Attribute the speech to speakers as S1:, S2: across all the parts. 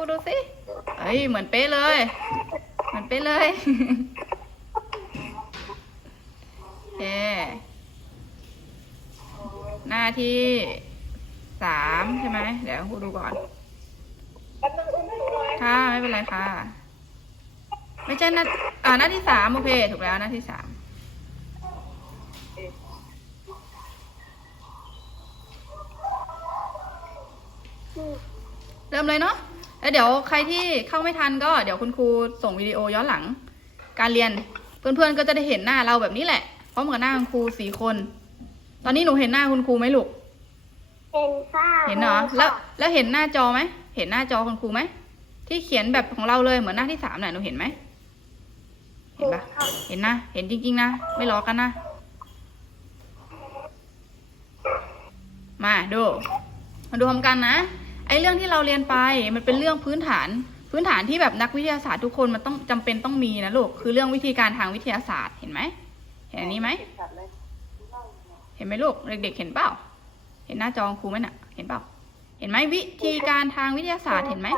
S1: ูดูสิเอ้ยเหมือนเป๊ะเลย เหมือนเป๊ะเลยโอเคหน้าที่สามใช่ไหม เดี๋ยวครูดูก่อน ค่ะ ไม่เป็นไรค่ะ ไม่ใช่หน้าอ่าหน้าที่สามโอเค ถูกแล้วหน้าที่สามเริ่มเลยเนาะ แล้วเดี๋ยวใครที่เข้าไม่ทันก็เดี๋ยวคุณครูส่งวิดีโอย้อนหลัง การเรียนเพื่อนๆก็จะได้เห็นหน้าเราแบบนี้แหละพร้อมกับหน้าคุณครูสี่คน ตอนนี้หนูเห็นหน้าคุณครูไหมลูก
S2: เห็นค่ะ
S1: เห็นเหรอแล้วแล้วเห็นหน้าจอไหมเห็นหน้าจอคุณครูไหมที่เขียนแบบของเราเลยเหมือนหน้าที่สามน่ะหนูเห็นไหมเห็นปะ
S2: ค่ะ
S1: เห็นนะเห็นจริงๆนะไม่ล้อกันนะมาดูมาดูพร้อมกันนะ ไอ้เรื่องที่เราเรียนไปมันเป็นเรื่องพื้นฐาน พื้นฐานที่แบบนักวิทยาศาสตร์ทุกคนมันต้องจำเป็นต้องมีนะลูกคือเรื่องวิธีการทางวิทยาศาสตร์เห็นไหมเห็นอันนี้ไหมเห็นไหมลูกเด็กๆเห็นเปล่า เห็นหน้าจอครูไหมน่ะ เห็นเปล่า เห็นไหมวิธีการทางวิทยาศาสตร์เห็นไหม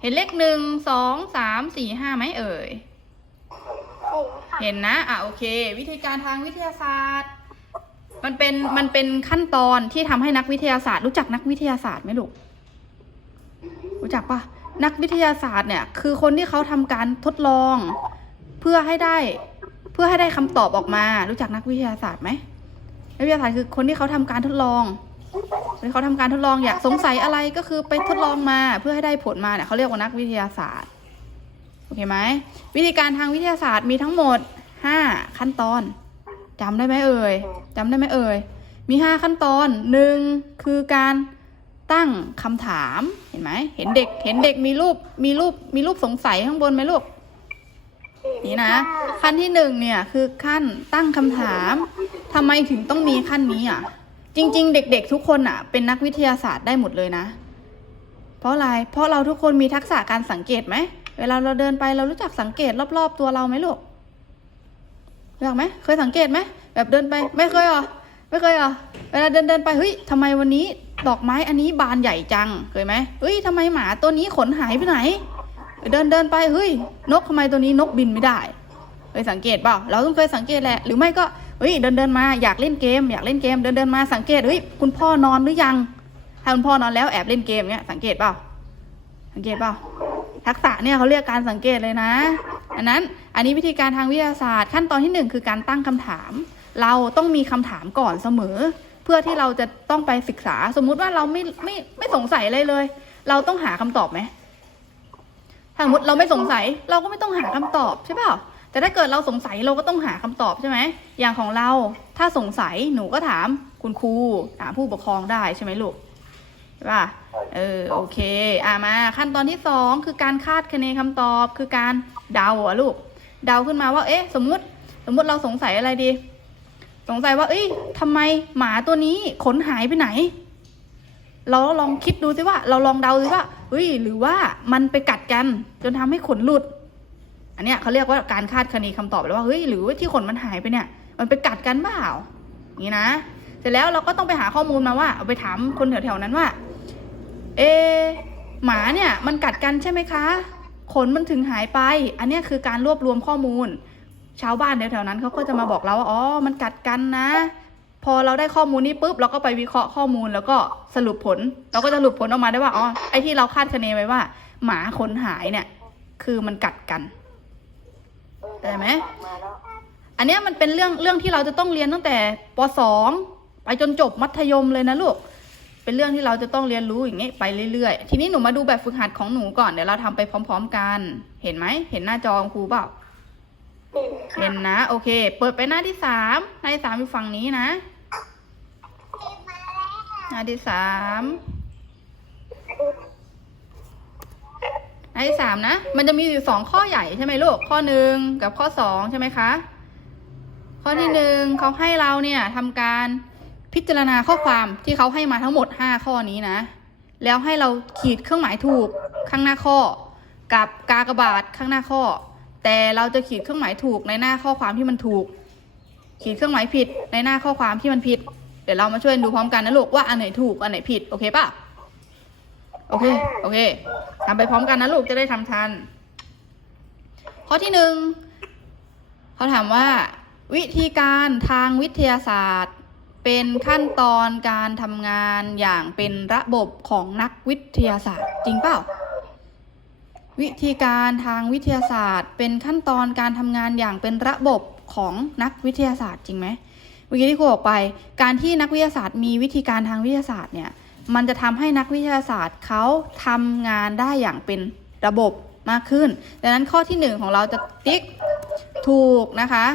S1: เห็นเลขหนึ่งสองสามสี่ห้าไหมเอ่ย
S2: เห็น
S1: นะ อะโอเค วิธีการทางวิทยาศาสตร์ มันเป็นมันเป็นขั้นตอนที่ทำให้นักวิทยาศาสตร์ รู้จักนักวิทยาศาสตร์ไหมลูก รู้จักปะนักวิทยาศาสตร์เนี่ย คือคนที่เขาทำการทดลอง เพื่อให้ได้ เพื่อให้ได้คำตอบออกมา รู้จักนักวิทยาศาสตร์ไหมนักวิทยาศาสตร์คือคนที่เขาทำการทดลองที่เขาทำการทดลองอยากสงสัยอะไรก็คือไปทดลองมาเพื่อให้ได้ผลมาเนี่ยเขาเรียกว่านักวิทยาศาสตร์โอเคไหมวิธีการทางวิทยาศาสตร์มีทั้งหมดห้าขั้นตอน จำได้ไหมเอ่ยจำได้ไหมเอ่ย มีห้าขั้นตอนหนึ่งคือการตั้งคำถามเห็นไหมเห็นเด็กเห็นเด็กมีรูปมีรูปมีรูปสงสัยข้างบนไหมลูกนี่นะ ขั้นที่หนึ่งเนี่ยคือขั้นตั้งคำถามทำไมถึงต้องมีขั้นนี้อะ จริง ๆ เด็ก ๆ ทุกคนอะ เป็นนักวิทยาศาสตร์ได้หมดเลยนะ เพราะอะไรเพราะเราทุกคนมีทักษะการสังเกตไหมเวลาเราเดินไปเรารู้จักสังเกตรอบ ๆ ตัวเราไหมลูก รู้จักไหมเคยสังเกตไหมแบบเดินไปไม่เคยเหรอไม่เคยเหรอเวลาเดินเดินไปเฮ้ยทำไมวันนี้ดอกไม้อันนี้บานใหญ่จังเคยไหมเฮ้ยทำไมหมาตัวนี้ขนหายไปไหน เดินเดินไปเฮ้ยนกทำไมตัวนี้นกบินไม่ได้เคยสังเกตเปล่าเราต้องเคยสังเกตแหละหรือไม่ก็เฮ้ยเดินเดินมาอยากเล่นเกม อยากเล่นเกม เดินเดินมาสังเกตเฮ้ยคุณพ่อนอนหรือยังถ้าคุณพ่อนอนแล้วแอบเล่นเกมเนี้ยสังเกตเปล่าสังเกตเปล่าทักษะเนี่ยเขาเรียกการสังเกตเลยนะ อันนั้นอันนี้วิธีการทางวิทยาศาสตร์ ขั้นตอนที่หนึ่งคือการตั้งคำถาม เราต้องมีคำถามก่อนเสมอ เพื่อที่เราจะต้องไปศึกษา สมมุติว่าเราไม่ไม่ไม่สงสัยอะไรเลย เราต้องหาคำตอบไหมถ้าสมมติเราไม่สงสัยเราก็ไม่ต้องหาคำตอบใช่เปล่าแต่ถ้าเกิดเราสงสัยเราก็ต้องหาคำตอบใช่ไหม อย่างของเราถ้าสงสัยหนูก็ถามคุณครูถามผู้ปกครองได้ใช่ไหมลูกใช่ป่ะเออโอเค อ่ามาขั้นตอนที่สองคือการคาดคะเนคำตอบคือการ เดาอะลูก เดาขึ้นมาว่า เอ๊ะ สมมติ สมมติเราสงสัยอะไรดี สงสัยว่า เอ้ยทำไมหมาตัวนี้ขนหายไปไหน เราลองคิดดูสิว่า เราลองเดาสิว่าเฮ้ย หรือว่ามันไปกัดกัน จนทำให้ขนหลุด อันเนี้ยเขาเรียกว่าการคาดคะเนคำตอบเลยว่า เฮ้ย หรือว่าที่ขนมันหายไปเนี่ย มันไปกัดกันเปล่าอย่างนี้นะ เสร็จแล้วเราก็ต้องไปหาข้อมูลมาว่า เอาไปถามคนแถวๆนั้นว่า เอะหมาเนี่ยมันกัดกันใช่ไหมคะ ขนมันถึงหายไป อันนี้คือการรวบรวมข้อมูล ชาวบ้านแถวๆนั้นเขาก็จะมาบอกเราว่าอ๋อมันกัดกันนะ พอเราได้ข้อมูลนี้ปุ๊บเราก็ไปวิเคราะห์ข้อมูลแล้วก็สรุปผล เราก็จะสรุปผลออกมาได้ว่าอ๋อไอ้ที่เราคาดคะเนไว้ว่า หมาขนหายเนี่ย คือมันกัดกันเข้ไหมอันนี้มันเป็นเรื่องเรื่องที่เราจะต้องเรียนตั้งแต่ป .2 ไปจนจบมัธยมเลยนะลูก เป็นเรื่องที่เราจะต้องเรียนรู้อย่างงี้ไปเรื่อยๆ ทีนี้หนูมาดูแบบฝึกหัดของหนูก่อน เดี๋ยวเราทำไปพร้อม ๆ กัน เห็นไหม เห็นหน้าจอของครูเปล่า
S2: เห็นค่ะ
S1: เห็นนะ โอเค เปิดไปหน้าที่สาม หน้าที่สามอยู่ฝั่งนี้นะ หน้าที่สามหน้าที่สามนะ มันจะมีอยู่สองข้อใหญ่ใช่ไหมลูก ข้อหนึ่งกับข้อสองใช่ไหมคะ ข้อที่หนึ่งเขาให้เราเนี่ยทำการ พิจารณาข้อความที่เขาให้มาทั้งหมดห้าข้อนี้นะ แล้วให้เราขีดเครื่องหมายถูกข้างหน้าข้อ กับกากบาทข้างหน้าข้อ แต่เราจะขีดเครื่องหมายถูกในหน้าข้อความที่มันถูก ขีดเครื่องหมายผิดในหน้าข้อความที่มันผิด เดี๋ยวเรามาช่วยดูพร้อมกันนะลูกว่าอันไหนถูกอันไหนผิดโอเคปะโอเคโอเคทำไปพร้อมกันนะลูกจะได้ทำทัน ข้อที่หนึ่งเขาถามว่า วิธีการทางวิทยาศาสตร์ เป็นขั้นตอนการทำงานอย่างเป็นระบบของนักวิทยาศาสตร์ จริงเปล่า วิธีการทางวิทยาศาสตร์ เป็นขั้นตอนการทำงานอย่างเป็นระบบของนักวิทยาศาสตร์จริงไหมเมื่อกี้ที่ครูบอกไป การที่นักวิทยาศาสตร์มีวิธีการทางวิทยาศาสตร์เนี่ยมันจะทำให้นักวิทยาศาสตร์เขาทำงานได้อย่างเป็นระบบมากขึ้น ดังนั้นข้อที่หนึ่งของเราจะติ๊กถูกนะคะ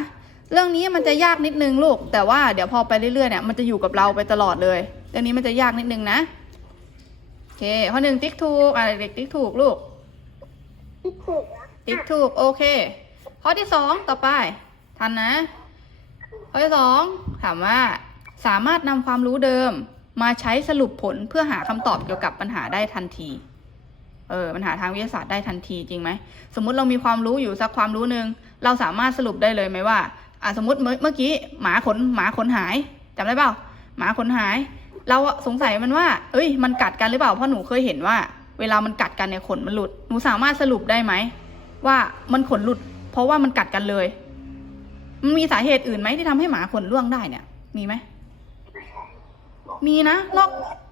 S1: เรื่องนี้มันจะยากนิดนึงลูก แต่ว่าเดี๋ยวพอไปเรื่อยๆเนี่ยมันจะอยู่กับเราไปตลอดเลย เรื่องนี้มันจะยากนิดนึงนะโอเคข้อหนึ่งติ๊กถูกอะเด็กๆติ๊กถูกลูก
S2: ที่ถูกแล้ว
S1: ติ๊กถูกโอเค ข้อที่สองต่อไป ทันนะ ข้อที่สองถามว่า สามารถนำความรู้เดิมมาใช้สรุปผลเพื่อหาคำตอบเกี่ยวกับปัญหาได้ทันที เออปัญหาทางวิทยาศาสตร์ได้ทันทีจริงไหม สมมุติเรามีความรู้อยู่สักความรู้หนึ่ง เราสามารถสรุปได้เลยไหมว่า อะสมมติเมื่อกี้หมาขนหมาขนหายจำได้เปล่าหมาขนหาย เราสงสัยมันว่า เอ้ย มันกัดกันหรือเปล่าเพราะหนูเคยเห็นว่า เวลามันกัดกันเนี่ยขนมันหลุด หนูสามารถสรุปได้ไหมว่ามันขนหลุด เพราะว่ามันกัดกันเลยมันมีสาเหตุอื่นไหมที่ทำให้หมาขนร่วงได้เนี่ย มีไหมมีนะนอก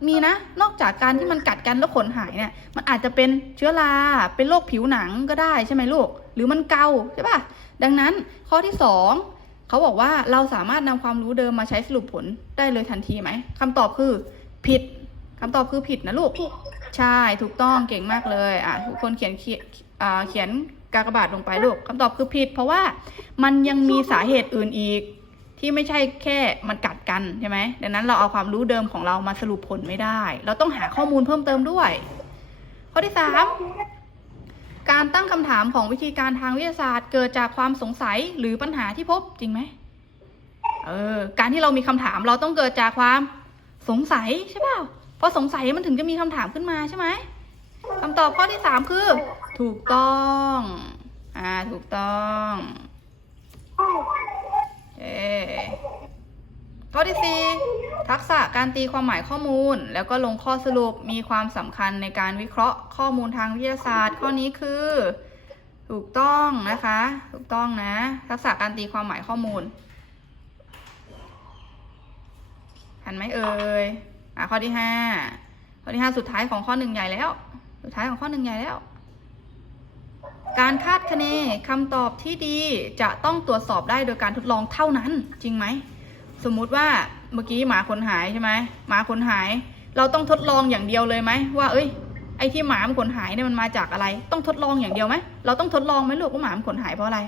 S1: มีนะ นอกจากการที่มันกัดกันแล้วขนหายเนี่ย มันอาจจะเป็นเชื้อราเป็นโรคผิวหนังก็ได้ใช่ไหมลูก หรือมันเกาใช่ป่ะดังนั้นข้อที่สอง เขาบอกว่าเราสามารถนำความรู้เดิมมาใช้สรุปผลได้เลยทันทีไหมคำตอบคือผิดคำตอบคือผิดนะลูก
S2: ผิด
S1: ใช่ถูกต้องเก่งมากเลยอะทุกคนเขียนเขียนอ่าเขียนกากบาทลงไปลูกคำตอบคือผิด เพราะว่ามันยังมีสาเหตุอื่นอีก ที่ไม่ใช่แค่มันกัดกันใช่ไหมดังนั้นเราเอาความรู้เดิมของเรามาสรุปผลไม่ได้ เราต้องหาข้อมูลเพิ่มเติมด้วย ข้อที่สาม การตั้งคำถามของวิธีการทางวิทยาศาสตร์ เกิดจากความสงสัยหรือปัญหาที่พบจริงไหมเออการที่เรามีคำถามเราต้องเกิดจากความสงสัยใช่เปล่าเพราะสงสัยมันถึงจะมีคำถามขึ้นมาใช่ไหมคำตอบข้อที่สามคือ ถูกต้องอ่าถูกต้องเอ ข้อที่สี่ทักษะการตีความหมายข้อมูล แล้วก็ลงข้อสรุปมีความสำคัญในการวิเคราะห์ข้อมูลทางวิทยาศาสตร์ ข้อนี้คือ ถูกต้องนะคะ ถูกต้องนะ ทักษะการตีความหมายข้อมูลทันไหมเอ่ยอะข้อที่ห้าข้อที่ห้าสุดท้ายของข้อหนึ่งใหญ่แล้ว สุดท้ายของข้อหนึ่งใหญ่แล้ว การคาดคะเนคำตอบที่ดีจะต้องตรวจสอบได้โดยการทดลองเท่านั้นจริงไหม สมมุติว่าเมื่อกี้หมาคนหายใช่ไหมหมาคนหาย เราต้องทดลองอย่างเดียวเลยไหมว่าเอ้ยไอ้ที่หมามันขนหายเนี่ยมันมาจากอะไร ต้องทดลองอย่างเดียวไหมเราต้องทดลองไหมลูกว่าหมามันขนหายเพราะอะไร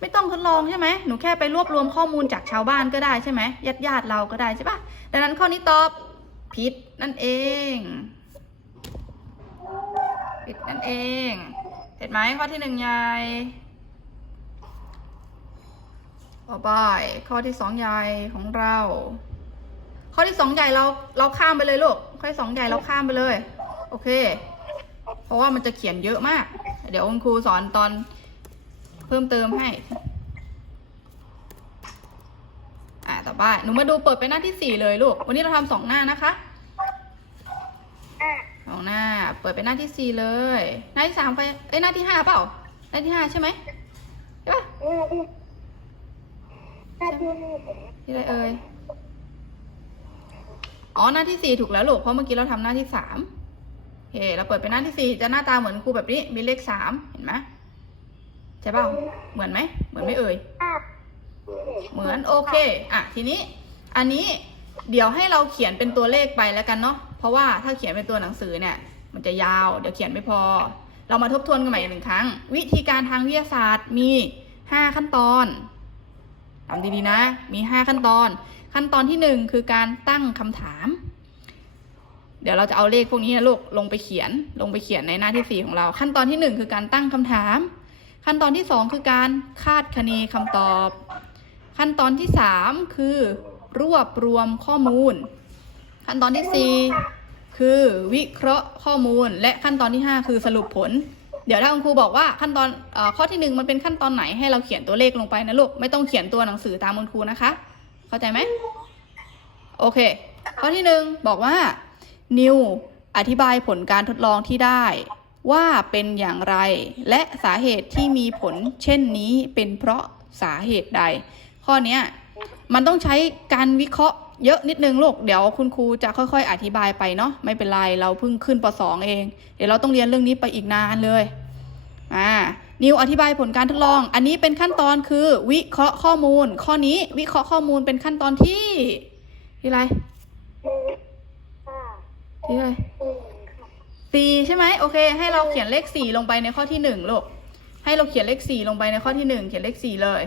S1: ไม่ต้องทดลองใช่ไหมหนูแค่ไปรวบรวมข้อมูลจากชาวบ้านก็ได้ใช่ไหมญาติญาติเราก็ได้ใช่ปะดังนั้นข้อนี้ตอบผิดนั่นเองผิดนั่นเองเห็นไหมข้อที่หนึ่งใหญ่ ต่อไปข้อที่สองใหญ่ของเรา ข้อที่สองใหญ่เราเราข้ามไปเลยลูกข้อที่สองใหญ่เราข้ามไปเลย โอเค เพราะว่ามันจะเขียนเยอะมาก เดี๋ยวคุณครูสอนตอนเพิ่มเติมให้ อ่าต่อไปหนูมาดูเปิดไปหน้าที่สี่เลยลูก วันนี้เราทำสองหน้านะคะ
S2: อะ
S1: สองหน้า เปิดไปหน้าที่สี่เลย หน้าที่สามไป เอ้ยหน้าที่ห้าเปล่า หน้าที่ห้าใช่ไหมใช่ปะ
S2: ที่
S1: ไรเอ่ย อ๋อหน้าที่สี่ถูกแล้วลูก เพราะเมื่อกี้เราทำหน้าที่สามโอเคเราเปิดไปหน้าที่สี่จะหน้าตาเหมือนครูแบบนี้ มีเลขสามเห็นไหมใช่เปล่าเหมือนไหม เหมือนไม่เอ่ย เหมือนโอเค อะทีนี้ อันนี้เดี๋ยวให้เราเขียนเป็นตัวเลขไปแล้วกันเนาะ เพราะว่าถ้าเขียนเป็นตัวหนังสือเนี่ย มันจะยาว เดี๋ยวเขียนไม่พอ เรามาทบทวนกันใหม่อีกหนึ่งครั้ง วิธีการทางวิทยาศาสตร์มีห้าขั้นตอน ทำดีๆนะ มีห้าขั้นตอน ขั้นตอนที่หนึ่งคือการตั้งคำถาม เดี๋ยวเราจะเอาเลขพวกนี้นะลูกลงไปเขียนลงไปเขียนในหน้าที่สี่ของเรา ขั้นตอนที่หนึ่งคือการตั้งคำถาม ขั้นตอนที่สองคือการคาดคะเนคำตอบ ขั้นตอนที่สามคือ รวบรวมข้อมูล ขั้นตอนที่สี่คือวิเคราะห์ข้อมูล และขั้นตอนที่ห้าคือสรุปผล เดี๋ยวถ้าคุณครูบอกว่าขั้นตอนอข้อที่หนึ่งมันเป็นขั้นตอนไหนให้เราเขียนตัวเลขลงไปนะลูกไม่ต้องเขียนตัวหนังสือตามคุณครูนะคะ เข้าใจไหมโอเค ข้อที่หนึ่งบอกว่านิวอธิบายผลการทดลองที่ได้ ว่าเป็นอย่างไร และสาเหตุที่มีผลเช่นนี้เป็นเพราะสาเหตุใด ข้อเนี้ยมันต้องใช้การวิเคราะห์ เยอะนิดนึงลูก เดี๋ยวคุณครูจะค่อยๆ อธิบายไปเนาะไม่เป็นไรเราเพิ่งขึ้นป .2 เอง เดี๋ยวเราต้องเรียนเรื่องนี้ไปอีกนานเลยอ่านิวอธิบายผลการทดลอง อันนี้เป็นขั้นตอนคือ วิเคราะห์ข้อมูล ข้อนี้วิเคราะห์ข้อมูลเป็นขั้นตอนที่ที่อะไร
S2: หนึ่งค่ะ
S1: ที่อะไร
S2: หนึ่งค่ะ
S1: สี่ใช่ไหมโอเค ให้เราเขียนเลขสี่ลงไปในข้อที่หนึ่งลูกให้เราเขียนเลขสี่ลงไปในข้อที่หนึ่งเขียนเลขสี่เลย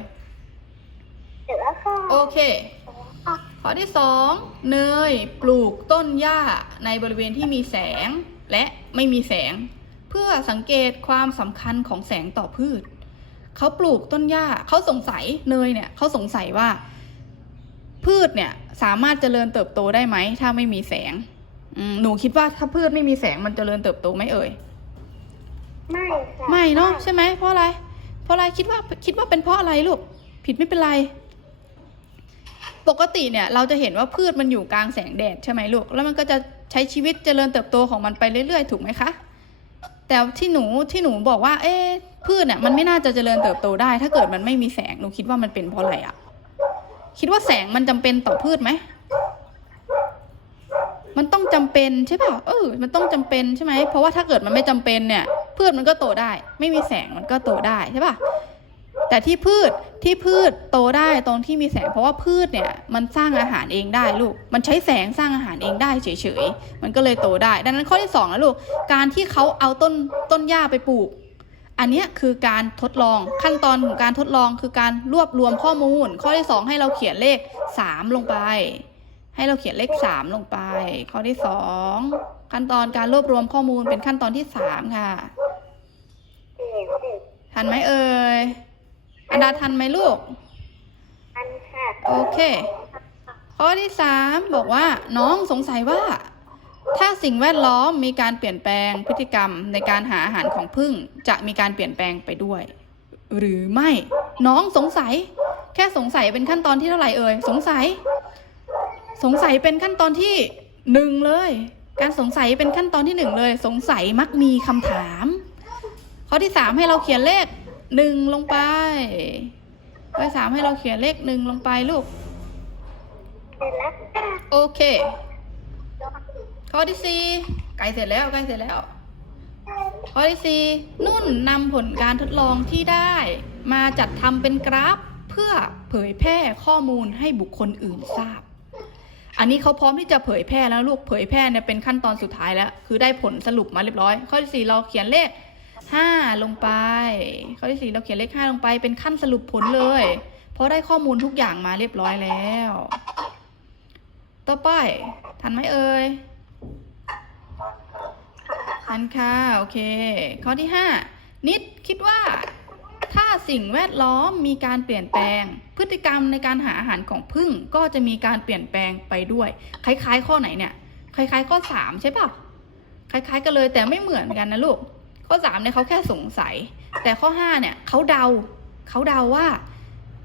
S2: เสร็จแล้วค่ะ
S1: โอเค
S2: อะ
S1: ข้อที่สองเนยปลูกต้นหญ้าในบริเวณที่มีแสงและไม่มีแสง เพื่อสังเกตความสำคัญของแสงต่อพืช เขาปลูกต้นหญ้าเขาสงสัยเนยเนี่ยเขาสงสัยว่า พืชเนี่ยสามารถเจริญเติบโตได้ไหม ถ้าไม่มีแสงอืมหนูคิดว่าถ้าพืชไม่มีแสงมันเจริญเติบโตไหมเอ่ย
S2: ไม่ค่ะ
S1: ไม่เนาะใช่ไหมเพราะอะไร เพราะอะไรคิดว่าคิดว่าเป็นเพราะอะไรลูก ผิดไม่เป็นไร ปกติเนี่ยเราจะเห็นว่าพืชมันอยู่กลางแสงแดดใช่ไหมลูก แล้วมันก็จะใช้ชีวิตเจริญเติบโตของมันไปเรื่อยๆ ถูกไหมคะ แต่ที่หนูที่หนูบอกว่า เอ๊ะพืชเนี่ยมันไม่น่าจะเจริญเติบโตได้ ถ้าเกิดมันไม่มีแสงหนูคิดว่ามันเป็นเพราะอะไรอะคิดว่าแสงมันจำเป็นต่อพืชไหมมันต้องจำเป็นใช่ป่ะเออ มันต้องจำเป็นใช่ไหมเพราะว่าถ้าเกิดมันไม่จำเป็นเนี่ยพืชมันก็โตได้ ไม่มีแสงมันก็โตได้ใช่ป่ะ แต่ที่พืชที่พืชโตได้ตรงที่มีแสง เพราะว่าพืชเนี่ยมันสร้างอาหารเองได้ลูก มันใช้แสงสร้างอาหารเองได้เฉยๆ มันก็เลยโตได้ ดังนั้นข้อที่สองนะลูก การที่เขาเอาต้นต้นหญ้าไปปลูก อันเนี้ยคือการทดลองขั้นตอนของการทดลองคือการรวบรวมข้อมูล ข้อที่สองให้เราเขียนเลขสามลงไป ให้เราเขียนเลขสามลงไป ข้อที่สองขั้นตอนการรวบรวมข้อมูลเป็นขั้นตอนที่สามค่ะ
S2: เด็กเด็ก
S1: ทันไหมเอ่ย อันดาทันไหมลูก
S2: อันค่ะ
S1: โอเค ข้อที่สามบอกว่า น้องสงสัยว่า ถ้าสิ่งแวดล้อมมีการเปลี่ยนแปลงพฤติกรรมในการหาอาหารของผึ้งจะมีการเปลี่ยนแปลงไปด้วย หรือไม่ น้องสงสัย แค่สงสัยเป็นขั้นตอนที่เท่าไหร่เอ่ยสงสัย สงสัยเป็นขั้นตอนที่หนึ่งเลย การสงสัยเป็นขั้นตอนที่หนึ่งเลย สงสัยมักมีคำถาม ข้อที่สามให้เราเขียนเลข หนึ่งลงไปข้อที่สามให้เราเขียนเลขหนึ่งลงไปลูก
S2: เสร็จแล้ว
S1: โอเค ข้อที่สี่ใกล้เสร็จแล้วใกล้เสร็จแล้ว ข้อที่สี่นุ่นนำผลการทดลองที่ได้ มาจัดทำเป็นกราฟเพื่อเผยแพร่ข้อมูลให้บุคคลอื่นทราบ อันนี้เขาพร้อมที่จะเผยแพร่แล้วลูกเผยแพร่เนี่ยเป็นขั้นตอนสุดท้ายแล้ว คือได้ผลสรุปมาเรียบร้อย ข้อที่สี่เราเขียนเลข ห้าลงไป ข้อที่สี่เราเขียนเลขห้าลงไปเป็นขั้นสรุปผลเลย เพราะได้ข้อมูลทุกอย่างมาเรียบร้อยแล้ว ต่อไป ทันไหมเอ่ยทันค่ะ โอเค ข้อที่5นิดคิดว่า ถ้าสิ่งแวดล้อมมีการเปลี่ยนแปลง พฤติกรรมในการหาอาหารของผึ้งก็จะมีการเปลี่ยนแปลงไปด้วย คล้าย ๆ ข้อไหนเนี่ย คล้าย ๆ ข้อ3ใช่ปะคล้าย ๆ กันเลยแต่ไม่เหมือนกันนะลูก ข้อ3เนี่ยเขาแค่สงสัย แต่ข้อ5เนี่ยเขาเดาเขาเดาว่า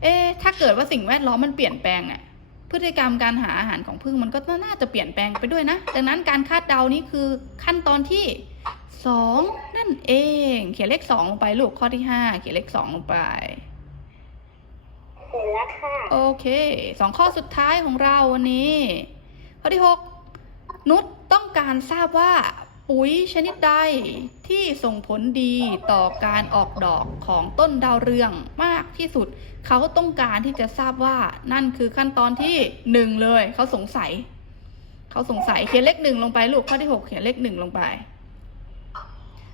S1: เอ๊ะถ้าเกิดว่าสิ่งแวดล้อมมันเปลี่ยนแปลงเนี่ยพฤติกรรมการหาอาหารของผึ้งมันก็น่าจะเปลี่ยนแปลงไปด้วยนะดังนั้นการคาดเดานี้คือขั้นตอนที่สองนั่นเอง เขียนเลขสองลงไปลูกข้อที่ห้าเขียนเลขสองลงไป
S2: เสร็จแล้วค่ะ
S1: โอเคสองข้อสุดท้ายของเราวันนี้ ข้อที่หกนุชต้องการทราบว่า ปุ๋ยชนิดใดที่ส่งผลดีต่อการออกดอกของต้นดาวเรืองมากที่สุด เขาต้องการที่จะทราบว่านั่นคือขั้นตอนที่หนึ่งเลยเขาสงสัย เขาสงสัยเขียนเลขหนึ่งลงไปลูกข้อที่หกเขียนเลขหนึ่งลงไป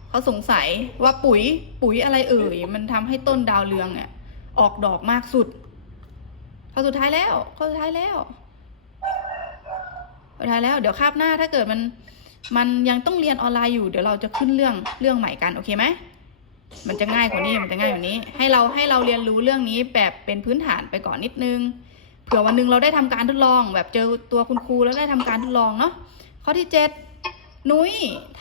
S1: เขาสงสัยว่าปุ๋ยปุ๋ยอะไรเอ่ยมันทำให้ต้นดาวเรืองเนี่ยออกดอกมากสุดข้อสุดท้ายแล้วข้อสุดท้ายแล้วข้อสุดท้ายแล้ว เดี๋ยวคาบหน้าถ้าเกิดมัน มันยังต้องเรียนออนไลน์อยู่เดี๋ยวเราจะขึ้นเรื่องเรื่องใหม่กันโอเคไหมมันจะง่ายกว่านี้มันจะง่ายกว่านี้ ให้เราให้เราเรียนรู้เรื่องนี้แบบเป็นพื้นฐานไปก่อนนิดนึงเผื่อวันหนึงเราได้ทำการทดลอง แบบเจอตัวคุณครูแล้วได้ทำการทดลองเนาะข้อที่เจ็ด นุ้ย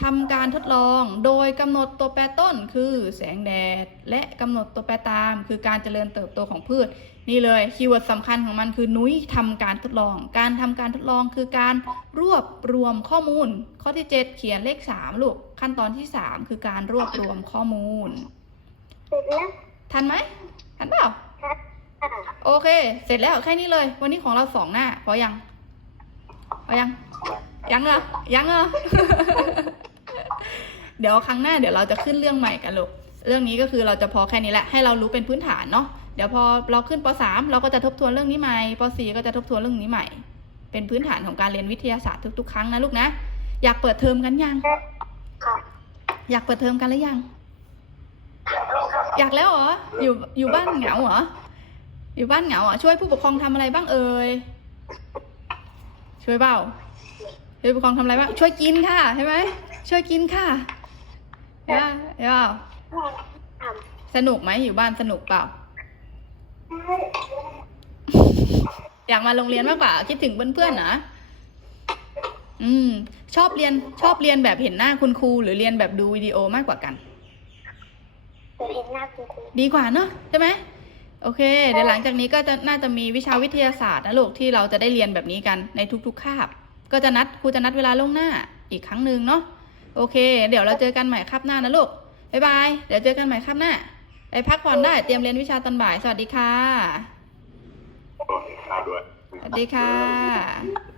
S1: ทำการทดลองโดยกำหนดตัวแปรต้นคือแสงแดด และกำหนดตัวแปรตาม คือการเจริญเติบโตของพืช นี่เลยคีย์เวิร์ดสำคัญของมันคือนุ้ยทำการทดลอง การทำการทดลองคือการรวบรวมข้อมูล ข้อที่ 7 เขียนเลข3ลูกขั้นตอนที่ 3 คือการรวบรวมข้อมูล
S2: เสร็จแล้ว
S1: ทันไหมทันเปล่า
S2: ครับค่ะ
S1: โอเค เสร็จแล้วแค่นี้เลย วันนี้ของเราสองหน้าพอยังพอยัง ยังเหรอยังเหรอเดี๋ยวครั้งหน้าเดี๋ยวเราจะขึ้นเรื่องใหม่กันลูกเรื่องนี้ก็คือเราจะพอแค่นี้แหละให้เรารู้เป็นพื้นฐานเนาะเดี๋ยวพอเราขึ้นป .3 เราก็จะทบทวนเรื่องนี้ใหม่ป .4 ก็จะทบทวนเรื่องนี้ใหม่ เป็นพื้นฐานของการเรียนวิทยาศาสตร์ทุก ๆ ครั้งนะลูกนะอยากเปิดเทอมกันยัง
S2: ค่ะ
S1: อยากเปิดเทอมกันหรือยัง อยากแล้วเหรออยู่อยู่บ้านเหงาเหรออยู่บ้านเหงาเหรอช่วยผู้ปกครองทำอะไรบ้างเอ่ยช่วยเปล่า ช่วยผู้ปกครองทำอะไรบ้างช่วยกินค่ะใช่ไหมช่วยกินค่ะเห็นป่ะเห็นเปล่า
S2: ท
S1: สนุกไหมอยู่บ้านสนุกเปล่าำอยากมาโรงเรียนมากกว่า คิดถึงเพื่อนๆนะอืม ชอบเรียนชอบเรียนแบบเห็นหน้าคุณครูหรือเรียนแบบดูวิดีโอมากกว่ากัน
S2: จะเห็นหน้าคุณครู
S1: ดีกว่าเนอะใช่ไหมโอเคเดี๋ยวหลังจากนี้ก็จะน่าจะมีวิชาวิทยาศาสตร์นะลูกที่เราจะได้เรียนแบบนี้กันในทุกๆคาบ ก็จะนัดครูจะนัดเวลาล่วงหน้าอีกครั้งหนึ่งเนาะโอเค เดี๋ยวเราเจอกันใหม่คาบหน้านะลูกบ๊ายบายเดี๋ยวเจอกันใหม่คาบหน้าไปพักผ่อนได้เตรียมเรียนวิชาตอนบ่ายสวัสดีค่ะ
S3: ข้าวด้วย
S1: สวัสดีค่ะ